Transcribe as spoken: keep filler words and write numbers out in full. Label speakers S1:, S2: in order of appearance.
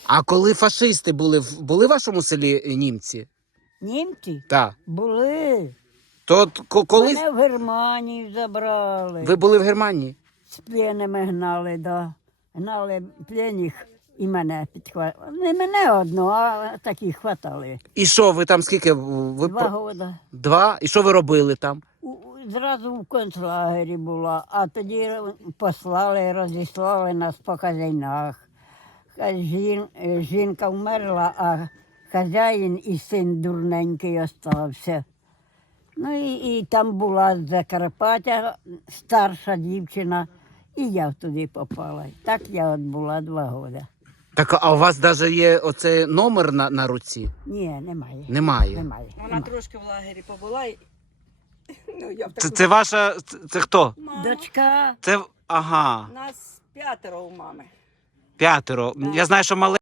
S1: А коли фашисти були, в- були в вашому селі німці?
S2: Німці
S1: Так.
S2: були.
S1: То от ко- колись
S2: Мене в Германію забрали.
S1: ви були в Германії?
S2: З пленами гнали, да. Гнали пленних і мене підхватили. Не мене одну, а такі хватали.
S1: І що, ви там скільки? Ви
S2: Два
S1: про-
S2: роки.
S1: Два? І що ви робили там?
S2: У- у- Зразу в концлагері була, а тоді послали, розіслали нас по хазяйнах. Ха- Жін, е, жінка вмерла, а хазяїн і син дурненький остався. Ну і, і там була з Закарпаття старша дівчина, і я туди попала. Так я от була два роки.
S1: Так, а у вас навіть є оцей номер на, на руці?
S2: Ні, немає.
S1: Немає.
S2: Немає.
S3: Вона
S2: немає.
S3: трошки в лагері побула. І... Ну, я в
S1: Це,
S3: таку...
S1: це ваша. Це, це хто?
S3: Мама.
S2: Дочка.
S1: Це. Ага.
S3: Нас п'ятеро у мами.
S1: П'ятеро.
S3: Так.
S1: Я знаю, що мале.